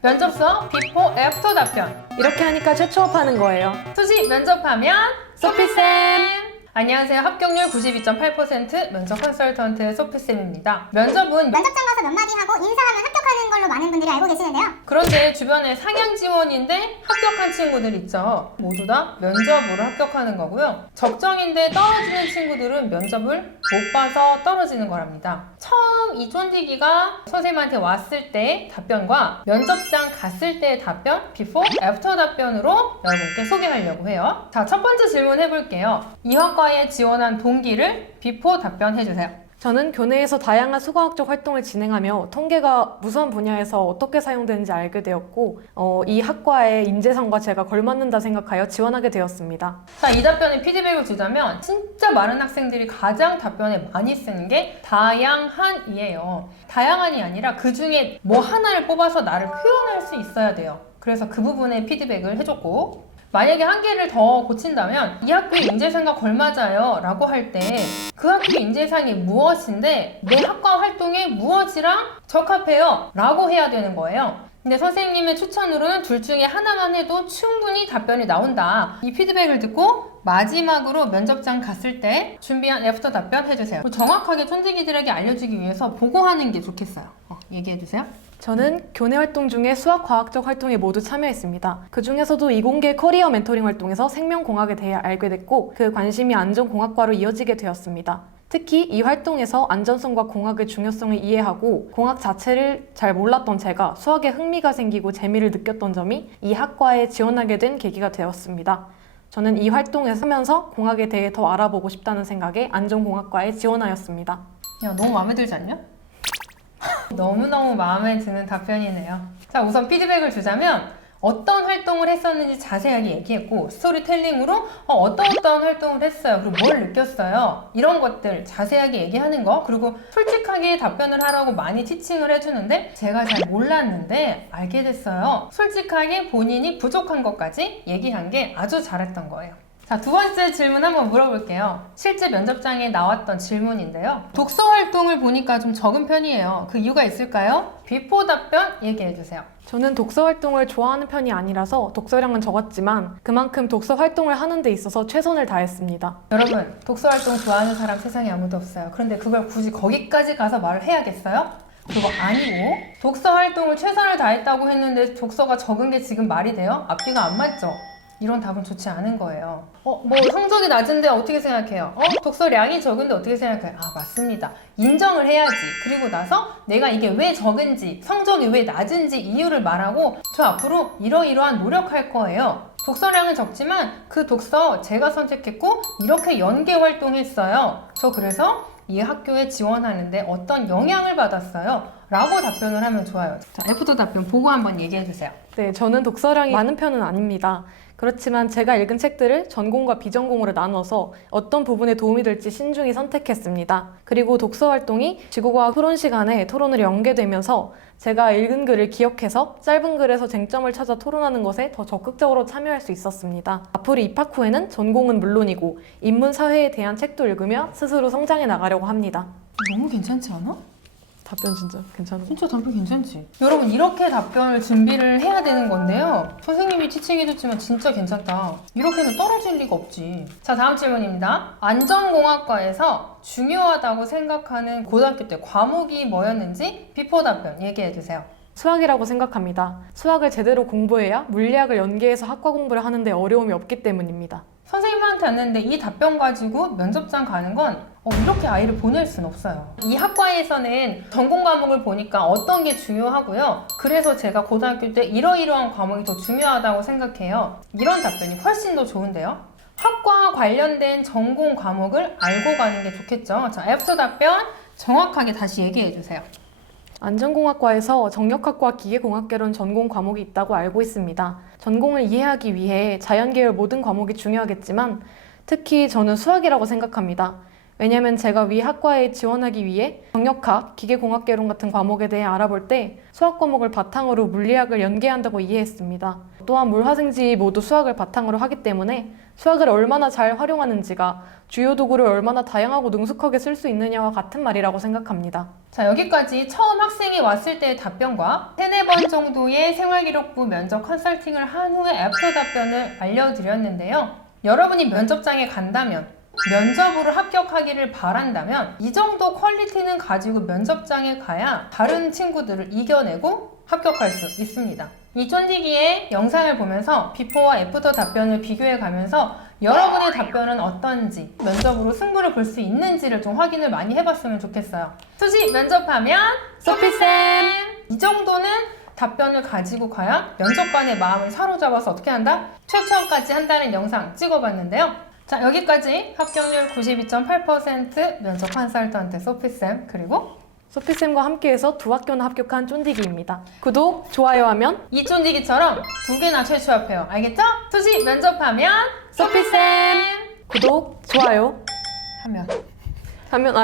면접 수업 비포 애프터 답변. 이렇게 하니까 최초업하는 거예요. 수시 면접하면 소피쌤! 안녕하세요. 합격률 92.8% 면접 컨설턴트 소피쌤입니다. 면접은 면접장 가서 몇 마디 하고 인사하면 합격하는 걸로 많은 분들이 알고 계시는데요. 그런데 주변에 상향 지원인데 합격한 친구들 있죠. 모두 다 면접으로 합격하는 거고요. 적정인데 떨어지는 친구들은 면접을 못 봐서 떨어지는 거랍니다. 처음 이 쫀디기가 선생님한테 왔을 때 답변과 면접장 갔을 때의 답변, 비포, 애프터 답변으로 여러분께 소개하려고 해요. 자, 첫 번째 질문 해볼게요. 이 학과에 지원한 동기를 비포 답변해주세요. 저는 교내에서 다양한 수과학적 활동을 진행하며 통계가 무수한 분야에서 어떻게 사용되는지 알게 되었고 이 학과의 인재상과 제가 걸맞는다 생각하여 지원하게 되었습니다. 자, 이 답변에 피드백을 주자면 진짜 많은 학생들이 가장 답변에 많이 쓰는 게 다양한이에요. 다양한이 아니라 그 중에 뭐 하나를 뽑아서 나를 표현할 수 있어야 돼요. 그래서 그 부분에 피드백을 해줬고, 만약에 한 개를 더 고친다면 이 학교의 인재상과 걸맞아요 라고 할 때 그 학교의 인재상이 무엇인데 내 학과 활동에 무엇이랑 적합해요 라고 해야 되는 거예요. 근데 선생님의 추천으로는 둘 중에 하나만 해도 충분히 답변이 나온다. 이 피드백을 듣고 마지막으로 면접장 갔을 때 준비한 애프터 답변 해주세요. 정확하게 촌지기들에게 알려주기 위해서 보고하는 게 좋겠어요. 얘기해주세요. 저는 교내 활동 중에 수학, 과학적 활동에 모두 참여했습니다. 그 중에서도 이공계 커리어 멘토링 활동에서 생명공학에 대해 알게 됐고 그 관심이 안전공학과로 이어지게 되었습니다. 특히 이 활동에서 안전성과 공학의 중요성을 이해하고 공학 자체를 잘 몰랐던 제가 수학에 흥미가 생기고 재미를 느꼈던 점이 이 학과에 지원하게 된 계기가 되었습니다. 저는 이 활동에서 하면서 공학에 대해 더 알아보고 싶다는 생각에 안전공학과에 지원하였습니다. 야, 너무 마음에 들지 않냐? 너무너무 마음에 드는 답변이네요. 자, 우선 피드백을 주자면 어떤 활동을 했었는지 자세하게 얘기했고, 스토리텔링으로 어떤 활동을 했어요, 그리고 뭘 느꼈어요, 이런 것들 자세하게 얘기하는 거, 그리고 솔직하게 답변을 하라고 많이 티칭을 해주는데 제가 잘 몰랐는데 알게 됐어요. 솔직하게 본인이 부족한 것까지 얘기한 게 아주 잘했던 거예요. 자, 두 번째 질문 한번 물어볼게요. 실제 면접장에 나왔던 질문인데요. 독서 활동을 보니까 좀 적은 편이에요. 그 이유가 있을까요? 비포 답변 얘기해주세요. 저는 독서 활동을 좋아하는 편이 아니라서 독서량은 적었지만 그만큼 독서 활동을 하는 데 있어서 최선을 다했습니다. 여러분, 독서 활동 좋아하는 사람 세상에 아무도 없어요. 그런데 그걸 굳이 거기까지 가서 말을 해야겠어요? 그거 아니고, 독서 활동을 최선을 다했다고 했는데 독서가 적은 게 지금 말이 돼요? 앞뒤가 안 맞죠? 이런 답은 좋지 않은 거예요. 뭐 성적이 낮은데 어떻게 생각해요? 독서량이 적은데 어떻게 생각해요? 아, 맞습니다. 인정을 해야지. 그리고 나서 내가 이게 왜 적은지, 성적이 왜 낮은지 이유를 말하고 저 앞으로 이러이러한 노력할 거예요. 독서량은 적지만 그 독서 제가 선택했고 이렇게 연계 활동했어요. 저 그래서 이 학교에 지원하는데 어떤 영향을 받았어요? 라고 답변을 하면 좋아요. 자, 애프터 답변 보고 한번 얘기해 주세요. 네, 저는 독서량이 많은 편은 아닙니다. 그렇지만 제가 읽은 책들을 전공과 비전공으로 나눠서 어떤 부분에 도움이 될지 신중히 선택했습니다. 그리고 독서 활동이 지구과학 토론 시간에 토론을 연계되면서 제가 읽은 글을 기억해서 짧은 글에서 쟁점을 찾아 토론하는 것에 더 적극적으로 참여할 수 있었습니다. 앞으로 입학 후에는 전공은 물론이고 인문 사회에 대한 책도 읽으며 스스로 성장해 나가려고 합니다. 너무 괜찮지 않아? 답변 진짜 괜찮은 거. 진짜 답변 괜찮지? 여러분, 이렇게 답변을 준비를 해야 되는 건데요. 선생님이 티칭해줬지만 진짜 괜찮다. 이렇게는 떨어질 리가 없지. 자, 다음 질문입니다. 안전공학과에서 중요하다고 생각하는 고등학교 때 과목이 뭐였는지 비포 답변 얘기해주세요. 수학이라고 생각합니다. 수학을 제대로 공부해야 물리학을 연계해서 학과 공부를 하는데 어려움이 없기 때문입니다. 선생님한테 왔는데 이 답변 가지고 면접장 가는 건 이렇게 아이를 보낼 순 없어요. 이 학과에서는 전공 과목을 보니까 어떤 게 중요하고요. 그래서 제가 고등학교 때 이러이러한 과목이 더 중요하다고 생각해요. 이런 답변이 훨씬 더 좋은데요. 학과 관련된 전공 과목을 알고 가는 게 좋겠죠. 자, 애프터 답변 정확하게 다시 얘기해 주세요. 안전공학과에서 정력학과 기계공학개론 전공 과목이 있다고 알고 있습니다. 전공을 이해하기 위해 자연계열 모든 과목이 중요하겠지만 특히 저는 수학이라고 생각합니다. 왜냐면 제가 위 학과에 지원하기 위해 정력학, 기계공학개론 같은 과목에 대해 알아볼 때 수학 과목을 바탕으로 물리학을 연계한다고 이해했습니다. 또한 물화생지 모두 수학을 바탕으로 하기 때문에 수학을 얼마나 잘 활용하는지가 주요 도구를 얼마나 다양하고 능숙하게 쓸 수 있느냐와 같은 말이라고 생각합니다. 자, 여기까지 처음 학생이 왔을 때의 답변과 3-4번 정도의 생활기록부 면접 컨설팅을 한 후에 애프터 답변을 알려드렸는데요. 여러분이 면접장에 간다면, 면접으로 합격하기를 바란다면 이 정도 퀄리티는 가지고 면접장에 가야 다른 친구들을 이겨내고 합격할 수 있습니다. 이 쫀디기의 영상을 보면서 비포와 애프터 답변을 비교해 가면서 여러분의 답변은 어떤지, 면접으로 승부를 볼 수 있는지를 좀 확인을 많이 해봤으면 좋겠어요. 수시 면접하면 소피쌤! 이 정도는 답변을 가지고 가야 면접관의 마음을 사로잡아서 어떻게 한다? 최초까지 한다는 영상 찍어봤는데요. 자, 여기까지 합격률 92.8% 면접 컨설턴트 소피쌤, 그리고 소피쌤과 함께해서 두 학교나 합격한 쫀디기입니다. 구독, 좋아요 하면 이 쫀디기처럼 2개나 최초합해요. 알겠죠? 수시 면접하면 소피쌤! 구독, 좋아요 하면 하면